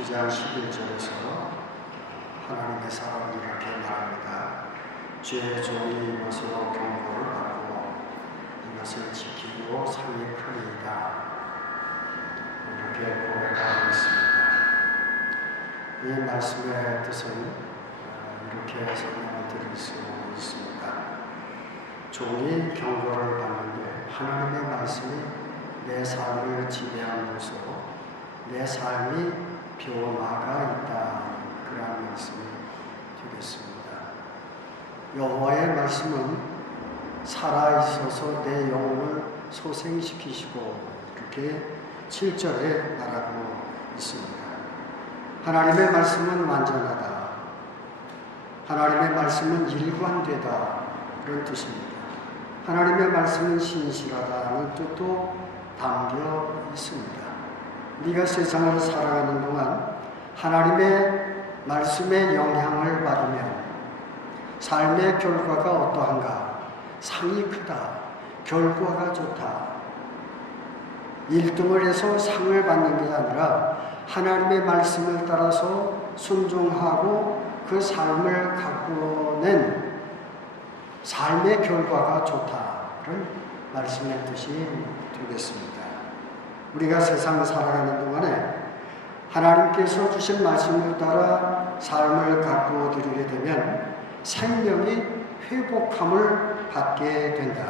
9장 11절에서 하나님의 사람이 이렇게 말합니다. 주의 종이 이것으로 경고를 받고 이것을 지키고 상이 크리이다. 이렇게 고백하고 있습니다. 이 말씀의 뜻은 이렇게 설명을 드릴 수 있습니다. 종이 경고를 받는데 하나님의 말씀이 내 삶을 지배함으로써 내 삶이 변화가 있다. 그런 말씀이 되겠습니다. 여호와의 말씀은 살아있어서 내 영혼을 소생시키시고 이렇게 7절에 말하고 있습니다. 하나님의 말씀은 완전하다. 하나님의 말씀은 일관되다. 그런 뜻입니다. 하나님의 말씀은 신실하다는 뜻도 담겨 있습니다. 우리가 세상을 살아가는 동안 하나님의 말씀의 영향을 받으면 삶의 결과가 어떠한가? 상이 크다. 결과가 좋다. 1등을 해서 상을 받는 게 아니라 하나님의 말씀을 따라서 순종하고 그 삶을 가꾸어낸 삶의 결과가 좋다. 그런 말씀의 뜻이 되겠습니다. 우리가 세상을 살아가는 동안에 하나님께서 주신 말씀을 따라 삶을 가꾸어 드리게 되면 생명이 회복함을 받게 된다.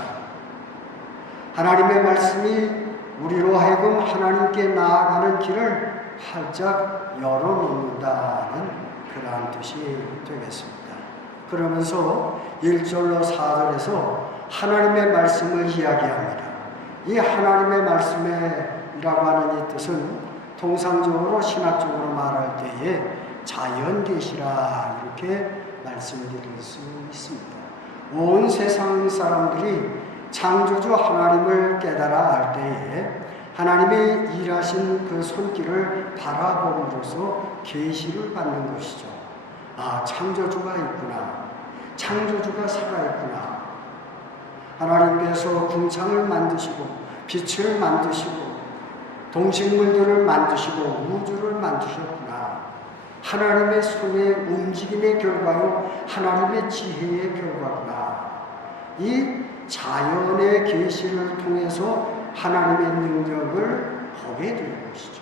하나님의 말씀이 우리로 하여금 하나님께 나아가는 길을 활짝 열어놓는다는 그러한 뜻이 되겠습니다. 그러면서 1절로 4절에서 하나님의 말씀을 이야기합니다. 이 하나님의 말씀이라고 하는 이 뜻은 통상적으로 신학적으로 말할 때에 자연계시라 이렇게 말씀드릴 수 있습니다. 온 세상 사람들이 창조주 하나님을 깨달아 알 때에 하나님의 일하신 그 손길을 바라봄으로써 계시를 받는 것이죠. 아, 창조주가 있구나. 창조주가 살아있구나. 하나님께서 궁창을 만드시고 빛을 만드시고 동식물들을 만드시고 우주를 만드셨구나. 하나님의 손의 움직임의 결과요 하나님의 지혜의 결과구나. 이 자연의 계시를 통해서 하나님의 능력을 보게 되는 것이죠.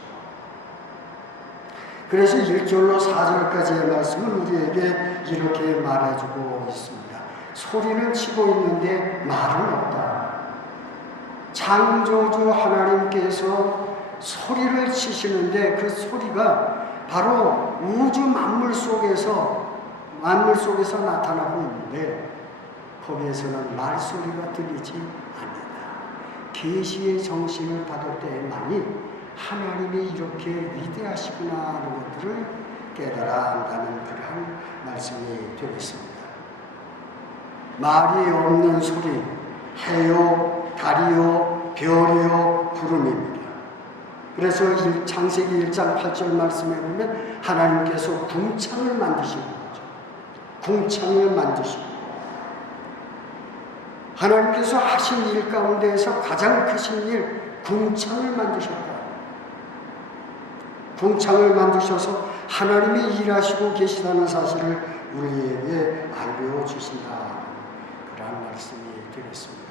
그래서 1절로 4절까지의 말씀은 우리에게 이렇게 말해주고 있습니다. 소리는 치고 있는데 말은 없다. 창조주 하나님께서 소리를 치시는데 그 소리가 바로 우주 만물 속에서 나타나고 있는데 거기에서는 말소리가 들리지 않는다. 계시의 정신을 받을 때만이 하나님이 이렇게 위대하시구나 하는 것들을 깨달아 안다는 그러한 말씀이 되겠습니다. 말이 없는 소리, 해요, 달이요, 별이요, 구름입니다. 그래서 창세기 1장 8절 말씀에 보면 하나님께서 궁창을 만드신 거죠. 궁창을 만드시고 하나님께서 하신 일 가운데에서 가장 크신 일, 궁창을 만드셨다. 궁창을 만드셔서 하나님이 일하시고 계시다는 사실을 우리에게 알려주신다. 그런 말씀이 되겠습니다.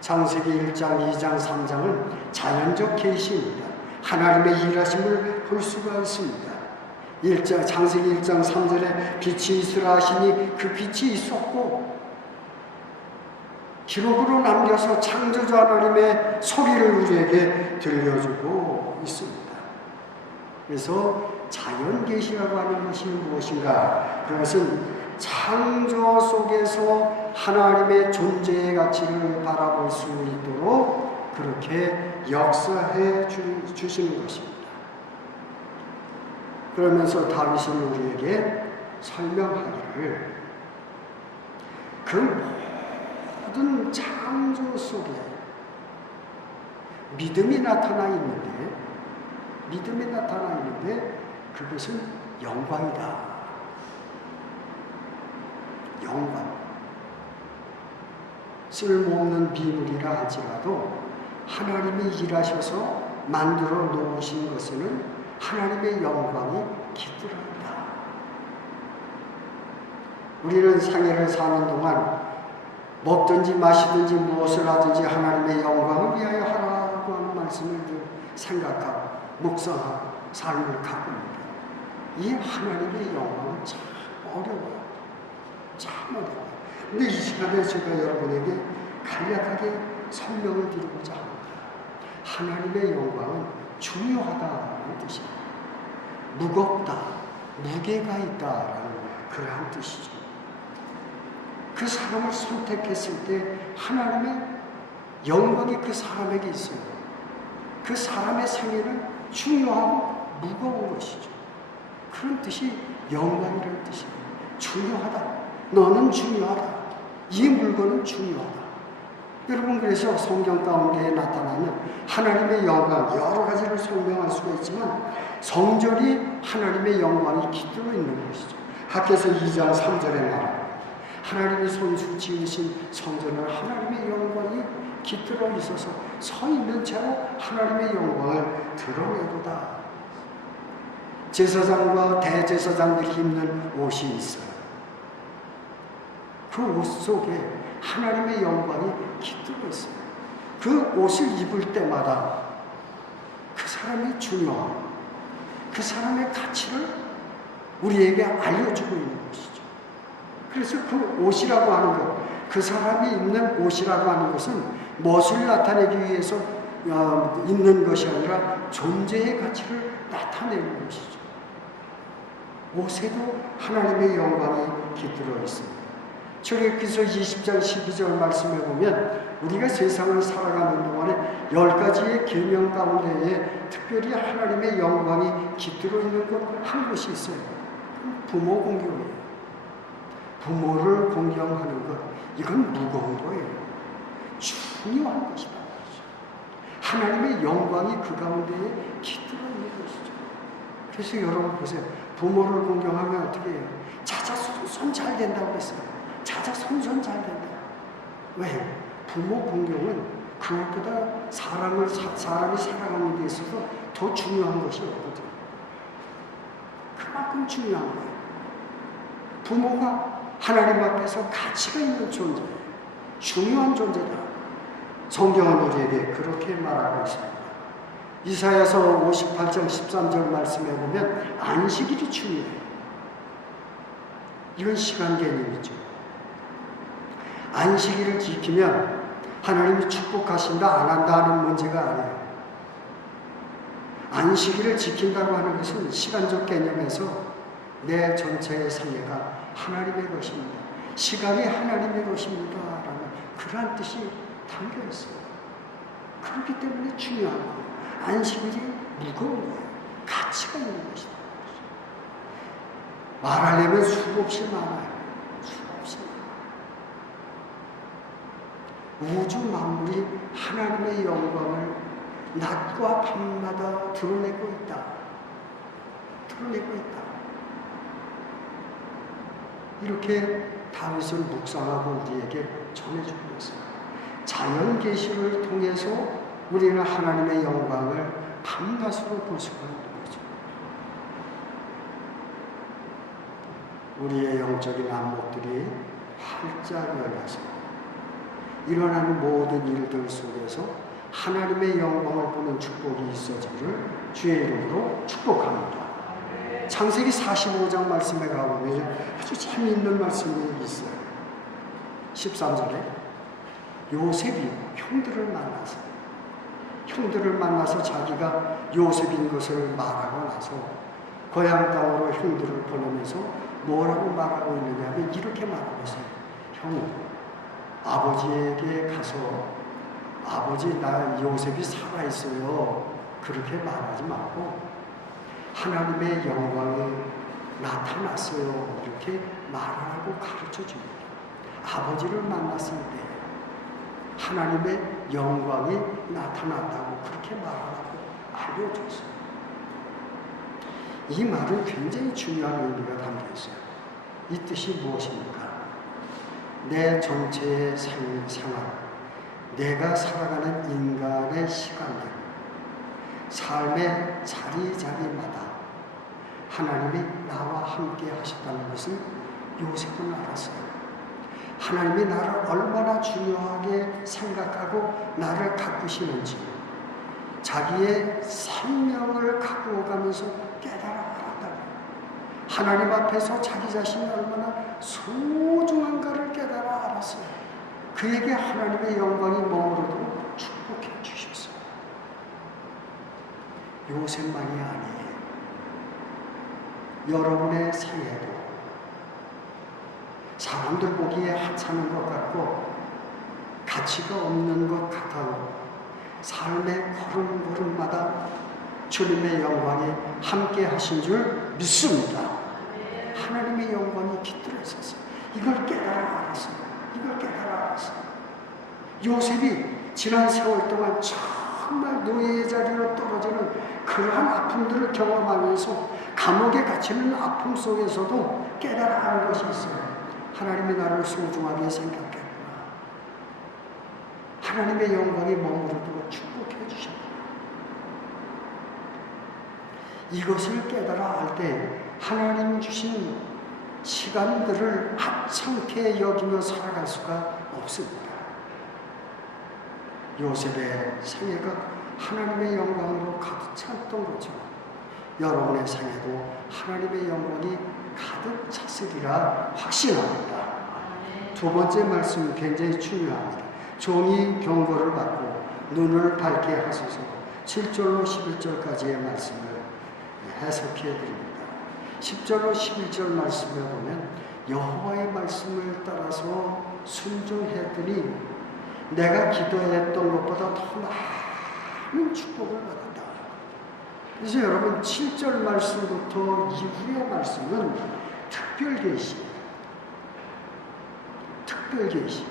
창세기 1장, 2장, 3장은 자연적 계시입니다. 하나님의 일하심을 볼 수가 있습니다. 창세기 1장 3절에 빛이 있으라 하시니 그 빛이 있었고 기록으로 남겨서 창조주 하나님의 소리를 우리에게 들려주고 있습니다. 그래서 자연계시라고 하는 것이 무엇인가? 그것은 창조 속에서 하나님의 존재의 가치를 바라볼 수 있도록 그렇게 역사해 주시는 것입니다. 그러면서 다윗은 우리에게 설명하기를 그 모든 창조 속에 믿음이 나타나 있는데 그것은 영광이다. 영광. 쓸모없는 비물이라 할지라도 하나님이 일하셔서 만들어 놓으신 것에는 하나님의 영광이 깃들어있다. 우리는 생애를 사는 동안 먹든지 마시든지 무엇을 하든지 하나님의 영광을 위하여 하라고 하는 말씀을 늘 생각하고 묵상하고 삶을 가꿉니다. 이 하나님의 영광은 참 어려워요. 참 어려워요. 근데 이 시간에 제가 여러분에게 간략하게 설명을 드리고자 합니다. 하나님의 영광은 중요하다는 뜻입니다. 무겁다, 무게가 있다라는 그러한 뜻이죠. 그 사람을 선택했을 때 하나님의 영광이 그 사람에게 있어요. 그 사람의 생애는 중요하고 무거운 것이죠. 그런 뜻이 영광이라는 뜻이에요. 중요하다. 너는 중요하다. 이 물건은 중요하다. 여러분, 그래서 성경 가운데 나타나는 하나님의 영광 여러 가지를 설명할 수가 있지만 성전이 하나님의 영광이 깃들어 있는 것이죠. 학개서 2장 3절에 말합니다. 하나님이 손수 지으신 성전은 하나님의 영광이 깃들어 있어서 서 있는 채로 하나님의 영광을 드러내도다. 제사장과 대제사장들이 입는 옷이 있어요. 그 옷 속에 하나님의 영광이 깃들어 있어요. 그 옷을 입을 때마다 그 사람이 중요함, 그 사람의 가치를 우리에게 알려주고 있는 것이죠. 그래서 그 옷이라고 하는 것, 그 사람이 입는 옷이라고 하는 것은 무엇을 나타내기 위해서 입는 것이 아니라 존재의 가치를 나타내는 것이죠. 옷에도 하나님의 영광이 깃들어 있습니다. 출애굽기서 20장 12절 말씀에 보면 우리가 세상을 살아가는 동안에 10가지의 계명 가운데에 특별히 하나님의 영광이 깃들어 있는 것 한 것이 있어요. 부모 공경이에요. 부모를 공경하는 것, 이건 무거운 거예요. 중요한 것이다. 하나님의 영광이 그 가운데에 깃들어 있는 것이죠. 그래서 여러분 보세요. 부모를 공경하면 어떻게 해요? 자자손손 잘 된다고 했어요. 자자손손 잘 된다. 왜요? 부모 공경은 그것보다 사람이 살아가는 데 있어서 더 중요한 것이 없거든요. 그만큼 중요한 거예요. 부모가 하나님 앞에서 가치가 있는 존재예요. 중요한 존재다. 성경은 우리에게 그렇게 말하고 있습니다. 이사야서 58장 13절 말씀에 보면 안식일이 중요해요. 이건 시간 개념이죠. 안식일을 지키면 하나님이 축복하신다 안 한다 하는 문제가 아니에요. 안식일을 지킨다고 하는 것은 시간적 개념에서 내 전체의 생애가 하나님의 것입니다. 시간이 하나님의 것입니다. 라는 그러한 뜻이 담겨 있어요. 그렇기 때문에 중요한 거예요. 안식일이 무거운 거예요. 가치가 있는 것이다. 말하려면 수없이 많아요. 수없이 많아요. 우주 만물이 하나님의 영광을 낮과 밤마다 드러내고 있다. 드러내고 있다. 이렇게 다윗을 묵상하고 우리에게 전해주고 있습니다. 자연 계시를 통해서 우리는 하나님의 영광을 밤낮으로 볼 수가 있는 거죠. 우리의 영적인 안목들이 활짝 열려서 일어나는 모든 일들 속에서 하나님의 영광을 보는 축복이 있어지기를 주의 이름으로 축복합니다. 창세기 45장 말씀에 가보면 아주 재미있는 말씀이 있어요. 13절에 요셉이 형들을 만나서 자기가 요셉인 것을 말하고 나서 고향 땅으로 형들을 보내면서 뭐라고 말하고 있느냐 하면 이렇게 말하고 있어요. 형, 아버지에게 가서 아버지 나 요셉이 살아있어요. 그렇게 말하지 말고 하나님의 영광이 나타났어요. 이렇게 말하라고 가르쳐 줍니다. 아버지를 만났을 때 하나님의 영광이 나타났다고 그렇게 말하라고 알려줬어요. 이 말은 굉장히 중요한 의미가 담겨 있어요. 이 뜻이 무엇입니까? 내 전체의 생활, 내가 살아가는 인간의 시간들, 삶의 자리자리마다 하나님이 나와 함께 하셨다는 것을 요셉은 알았어요. 하나님이 나를 얼마나 중요하게 생각하고 나를 가꾸시는지 자기의 생명을 갖고 가면서 깨달아 알았다고. 하나님 앞에서 자기 자신이 얼마나 소중한가를 깨달아 알았어요. 그에게 하나님의 영광이 머무르도록 축복해 주셨어요. 요셉만이 아니에요. 여러분의 생애도 사람들 보기에 하찮은 것 같고 가치가 없는 것 같아도 삶의 걸음걸음마다 주님의 영광이 함께 하신 줄 믿습니다. 하나님의 영광이 깃들어 있었어요. 이걸 깨달아 알았어요. 이걸 깨달아 알았어요. 요셉이 지난 세월 동안 정말 노예의 자리로 떨어지는 그러한 아픔들을 경험하면서 감옥에 갇히는 아픔 속에서도 깨달아 아는 것이 있어요. 하나님이 나를 소중하게 생각했구나. 하나님의 영광이 머무르도록 축복해 주셨구나. 이것을 깨달아 알 때 하나님 주신 시간들을 하찮게 여기며 살아갈 수가 없습니다. 요셉의 생애가 하나님의 영광으로 가득 찼던 것처럼 여러분의 생애도 하나님의 영광이 가득 찼으리라 확신합니다. 두 번째 말씀은 굉장히 중요합니다. 종이 경고를 받고 눈을 밝게 하소서. 7절로 11절까지의 말씀을 해석해 드립니다. 10절로 11절 말씀에 보면 여호와의 말씀을 따라서 순종했더니 내가 기도했던 것보다 더 많은 축복을 받았다. 그래서 여러분 7절 말씀부터 이후의 말씀은 특별계시예요. 특별계시.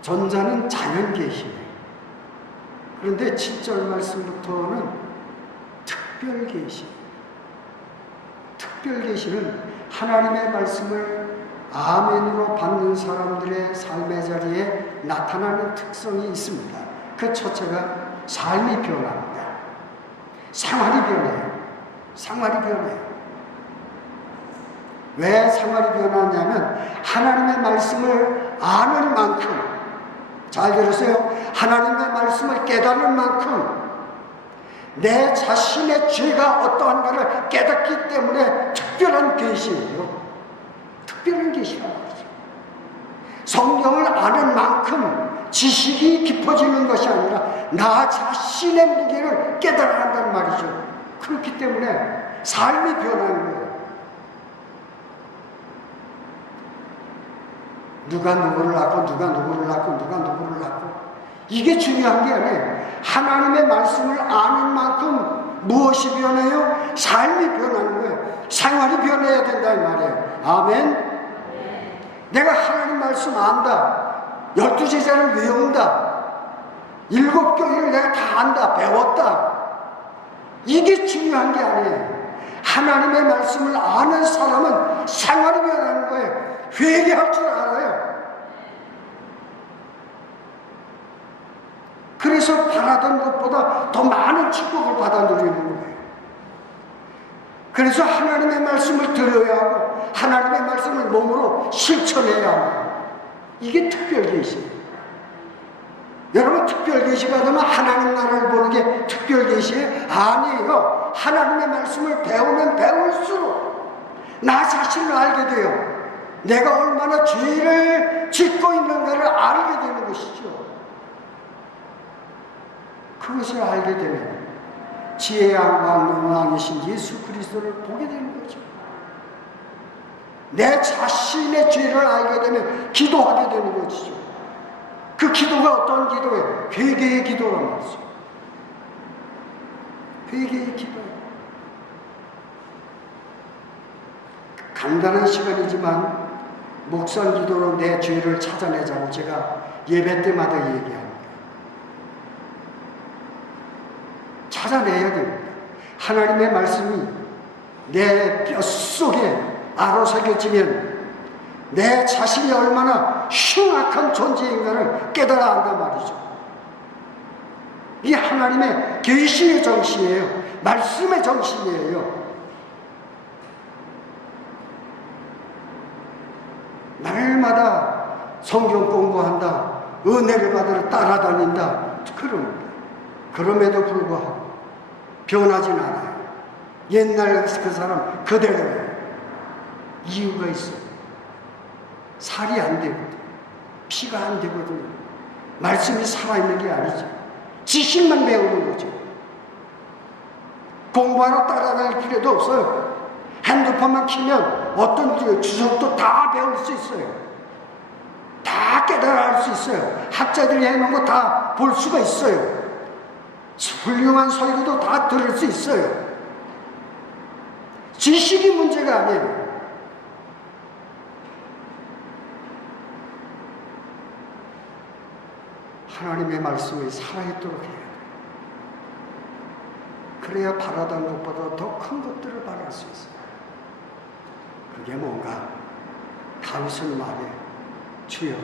전자는 자연계시예요. 그런데 7절 말씀부터는 특별계시. 특별계시는 하나님의 말씀을 아멘으로 받는 사람들의 삶의 자리에 나타나는 특성이 있습니다. 그 첫째가 삶이 변합니다. 생활이 변해요. 생활이 변해요. 왜 생활이 변하냐면 하나님의 말씀을 아는 만큼, 잘 들으세요. 하나님의 말씀을 깨닫는 만큼 내 자신의 죄가 어떠한가를 깨닫기 때문에 특별한 계시예요. 특별한 계시란 말이죠. 성경을 아는 만큼 지식이 깊어지는 것이 아니라 나 자신의 무게를 깨달아야 한다는 말이죠. 그렇기 때문에 삶이 변하는 거예요. 누가 누구를 낳고 누가 누구를 낳고 누가 누구를 낳고 이게 중요한 게 아니에요. 하나님의 말씀을 아는 만큼 무엇이 변해요? 삶이 변하는 거예요. 생활이 변해야 된다 이 말이에요. 아멘. 내가 하나님 말씀 안다. 12제자를 외운다. 7교회를 내가 다 안다. 배웠다. 이게 중요한 게 아니에요. 하나님의 말씀을 아는 사람은 생활이 변하는 거예요. 회개할 줄 알아요. 그래서 바라던 것보다 더 많은 축복을 받아 누리는 거예요. 그래서 하나님의 말씀을 들어야 하고 하나님의 말씀을 몸으로 실천해야 하고 이게 특별계시예요. 여러분 특별계시가 되면 하나님 나라를 보는 게 특별계시예요? 아니에요. 하나님의 말씀을 배우면 배울수록 나 자신을 알게 돼요. 내가 얼마나 죄를 짓고 있는가를 알게 되는 것이죠. 그것을 알게 되면 지혜의 왕 왕이신 예수 그리스도를 보게 되는 거죠. 내 자신의 죄를 알게 되면 기도하게 되는 것이죠. 그 기도가 어떤 기도예요? 회개의 기도란 말이죠. 회개의 기도예요. 간단한 시간이지만 묵상 기도로 내 죄를 찾아내자고 제가 예배 때마다 얘기합니다. 찾아내야 됩니다. 하나님의 말씀이 내 뼛속에 아로새겨지면 내 자신이 얼마나 흉악한 존재인가를 깨달아 안단 말이죠. 이 하나님의 계시의 정신이에요. 말씀의 정신이에요. 날마다 성경 공부한다, 은혜를 받으러 따라다닌다, 그럼에도 불구하고 변하진 않아요. 옛날 그 사람 그대로예요. 이유가 있어요. 살이 안 되거든, 피가 안 되거든요. 말씀이 살아있는 게 아니죠. 지식만 배우는 거죠. 공부하러 따라다닐 필요도 없어요. 핸드폰만 키면 어떤 주석도 다 배울 수 있어요. 다 깨달아 알 수 있어요. 학자들이 해놓은 거 다 볼 수가 있어요. 훌륭한 설교도 다 들을 수 있어요. 지식이 문제가 아니에요. 하나님의 말씀이 살아있도록 해야 돼요. 그래야 바라던 것보다 더 큰 것들을 바랄 수 있어요. 그게 뭔가? 다윗은 말해, 주여,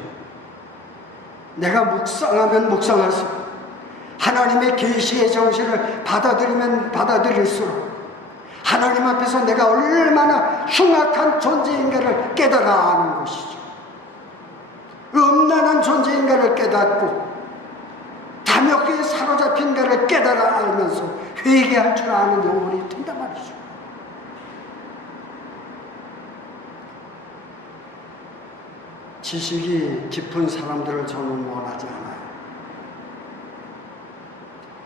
내가 묵상하면 묵상할수록, 하나님의 계시의 정신을 받아들이면 받아들일수록 하나님 앞에서 내가 얼마나 흉악한 존재인가를 깨달아 아는 것이죠. 음란한 존재인가를 깨닫고 탐욕에 사로잡힌가를 깨달아 알면서 회개할 줄 아는 영혼이 된단 말이죠. 지식이 깊은 사람들을 저는 원하지 않아요.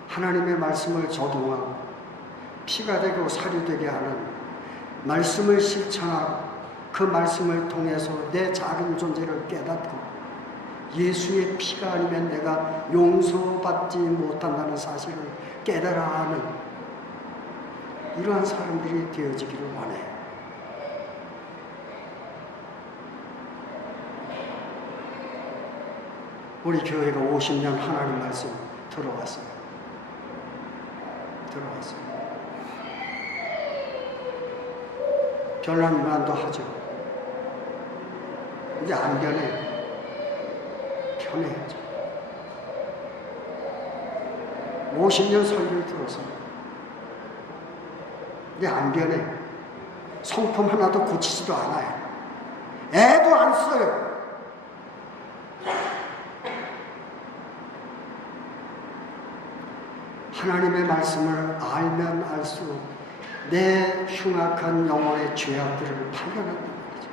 하나님의 말씀을 적용하고 피가 되고 살이 되게 하는 말씀을 실천하고 그 말씀을 통해서 내 작은 존재를 깨닫고 예수의 피가 아니면 내가 용서받지 못한다는 사실을 깨달아 하는 이러한 사람들이 되어지기를 원해요. 우리 교회가 50년 하나님 말씀 들어왔어요. 변함만도 하죠. 이제 안 변해요. 편해야죠. 50년 설교를 들어서 이제 안 변해. 성품 하나도 고치지도 않아요. 애도 안 써요. 하나님의 말씀을 알면 알수록 내 흉악한 영혼의 죄악들을 발견한단 말이죠.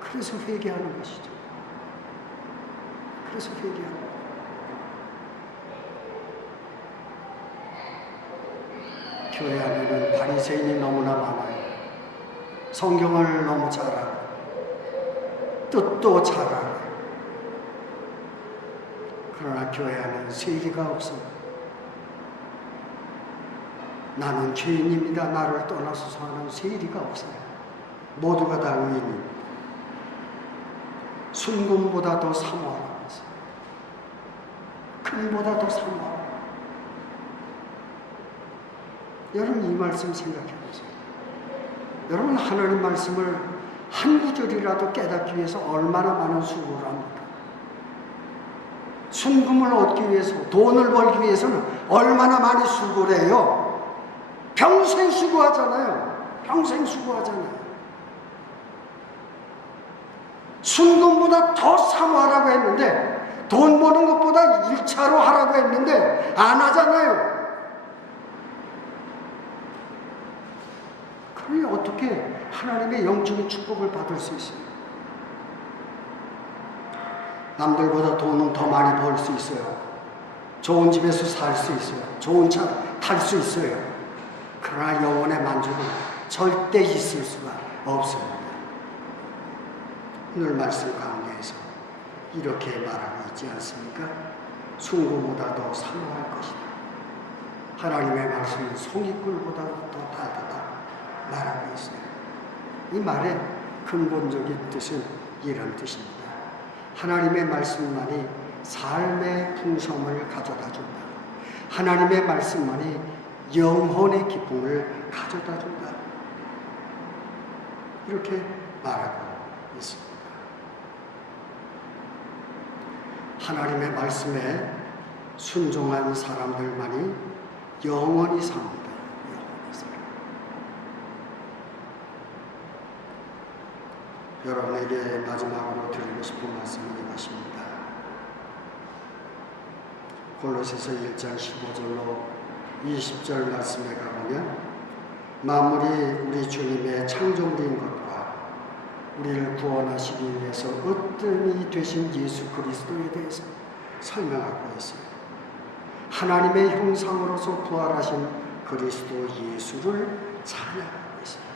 그래서 회개하는 것이죠. 그래서 회개하는 거예요. 교회 안에는 바리새인이 너무나 많아요. 성경을 너무 잘 알고 뜻도 잘 알고, 그러나 교회 안에는 세리가 없어요. 나는 죄인입니다, 나를 떠나소서 하는 세리가 없어요. 모두가 다 의인입니다. 순금보다 더 사모하라고 했어요. 금보다 더 사모하라. 여러분, 이 말씀 생각해 보세요. 여러분, 하나님 말씀을 한 구절이라도 깨닫기 위해서 얼마나 많은 수고를 합니까? 순금을 얻기 위해서, 돈을 벌기 위해서는 얼마나 많이 수고를 해요? 평생 수고하잖아요. 평생 수고하잖아요. 순금보다 더 사모하라고 했는데, 돈 버는 것보다 1차로 하라고 했는데 안 하잖아요. 그러니 어떻게 하나님의 영적인 축복을 받을 수 있어요? 남들보다 돈은 더 많이 벌 수 있어요. 좋은 집에서 살 수 있어요. 좋은 차 탈 수 있어요. 그러나 영혼의 만족은 절대 있을 수가 없습니다. 오늘 말씀 가운데에서 이렇게 말하고 있지 않습니까? 순금보다 더 사모할 것이다. 하나님의 말씀은 송이꿀보다 더 달다다 말하고 있어요. 이 말의 근본적인 뜻은 이런 뜻입니다. 하나님의 말씀만이 삶의 풍성을 가져다 준다. 하나님의 말씀만이 영혼의 기쁨을 가져다 준다. 이렇게 말하고 있습니다. 하나님의 말씀에 순종한 사람들만이 영원히 삽니다. 영원히 살아요. 여러분에게 마지막으로 드리고 싶은 말씀은 이것입니다. 골로새서 1장 15절로 20절 말씀에 가보면 만물이 우리 주님의 창조물인 것과 우리를 구원하시기 위해서 으뜸이 되신 예수 그리스도에 대해서 설명하고 있습니다. 하나님의 형상으로서 부활하신 그리스도 예수를 찬양하고 있습니다.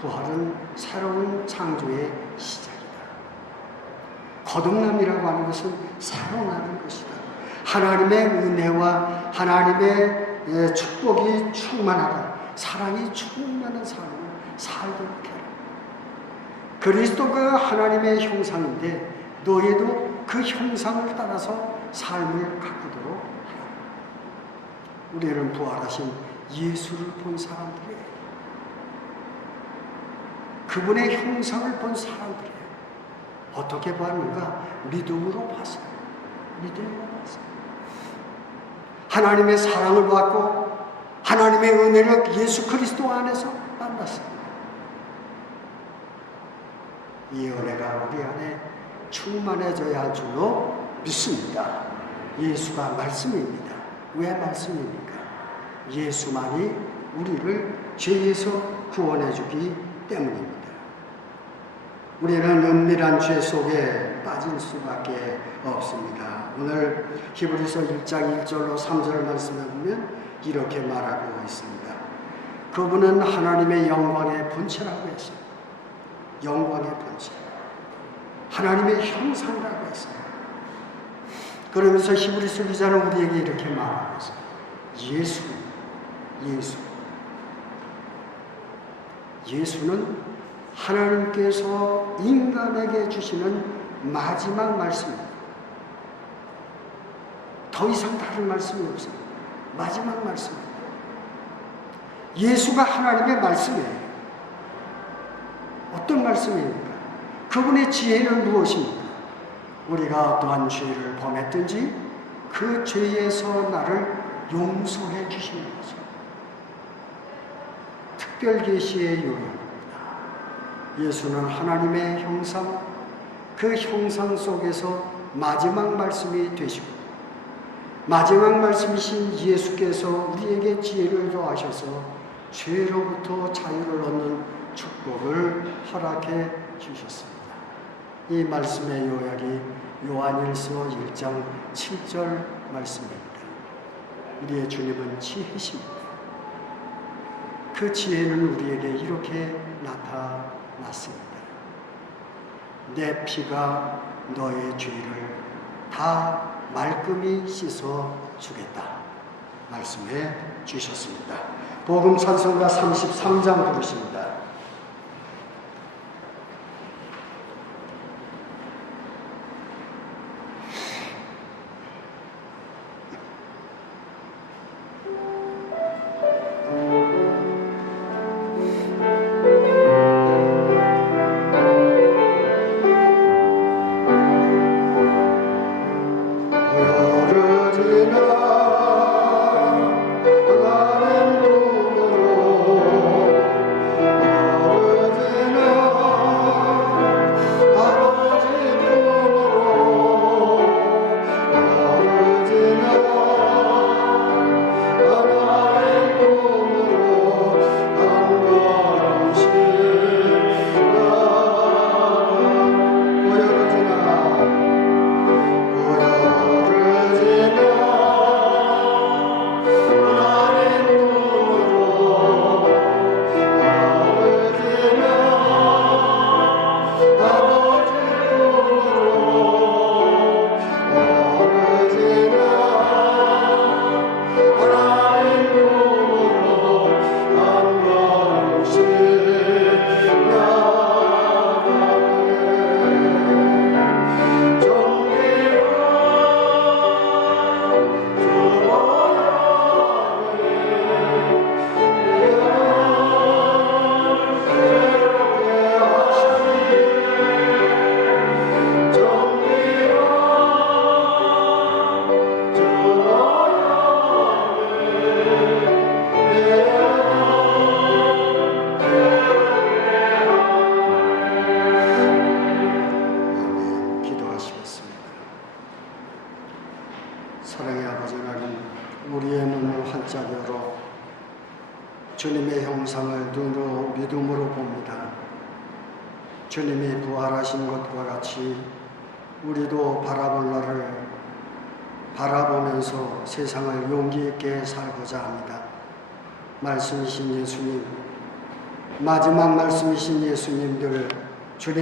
부활은 새로운 창조의 시작이다. 거듭남이라고 하는 것은 새로 나는 것이다. 하나님의 은혜와 하나님의 축복이 충만하다. 사랑이 충만한 삶을 살도록 해라. 그리스도가 하나님의 형상인데 너희도 그 형상을 따라서 삶을 가꾸도록 해라. 우리는 부활하신 예수를 본 사람들이에요. 그분의 형상을 본 사람들이에요. 어떻게 봤는가? 믿음으로 봤어요. 믿음으로 봤어요. 하나님의 사랑을 받고 하나님의 은혜를 예수 그리스도 안에서 만났습니다. 이 은혜가 우리 안에 충만해져야 할 줄로 믿습니다. 예수가 말씀입니다. 왜 말씀입니까? 예수만이 우리를 죄에서 구원해 주기 때문입니다. 우리는 은밀한 죄 속에 빠질 수밖에 없습니다. 오늘 히브리서 1장 1절로 3절 말씀에 보면 이렇게 말하고 있습니다. 그분은 하나님의 영광의 본체라고 했어요. 영광의 본체. 하나님의 형상이라고 했어요. 그러면서 히브리서 기자는 우리에게 이렇게 말하고 있어요. 예수는 하나님께서 인간에게 주시는 마지막 말씀입니다. 더 이상 다른 말씀이 없어요. 마지막 말씀입니다. 예수가 하나님의 말씀이에요. 어떤 말씀입니까? 그분의 지혜는 무엇입니까? 우리가 어떠한 죄를 범했든지 그 죄에서 나를 용서해 주시는 거죠. 특별 계시의 요령입니다. 예수는 하나님의 형상, 그 형상 속에서 마지막 말씀이 되시고 마지막 말씀이신 예수께서 우리에게 지혜를 더하셔서 죄로부터 자유를 얻는 축복을 허락해 주셨습니다. 이 말씀의 요약이 요한일서 1장 7절 말씀입니다. 우리의 주님은 지혜십니다. 그 지혜는 우리에게 이렇게 나타났습니다. 내 피가 너의 죄를 다 말끔히 씻어 주겠다 말씀해 주셨습니다. 복음 찬송가 33장 부르십니다. 주님의 형상을 눈으로 믿음으로 봅니다. 주님이 부활하신 것과 같이 우리도 바라볼 날을 바라보면서 세상을 용기 있게 살고자 합니다. 말씀이신 예수님, 마지막 말씀이신 예수님들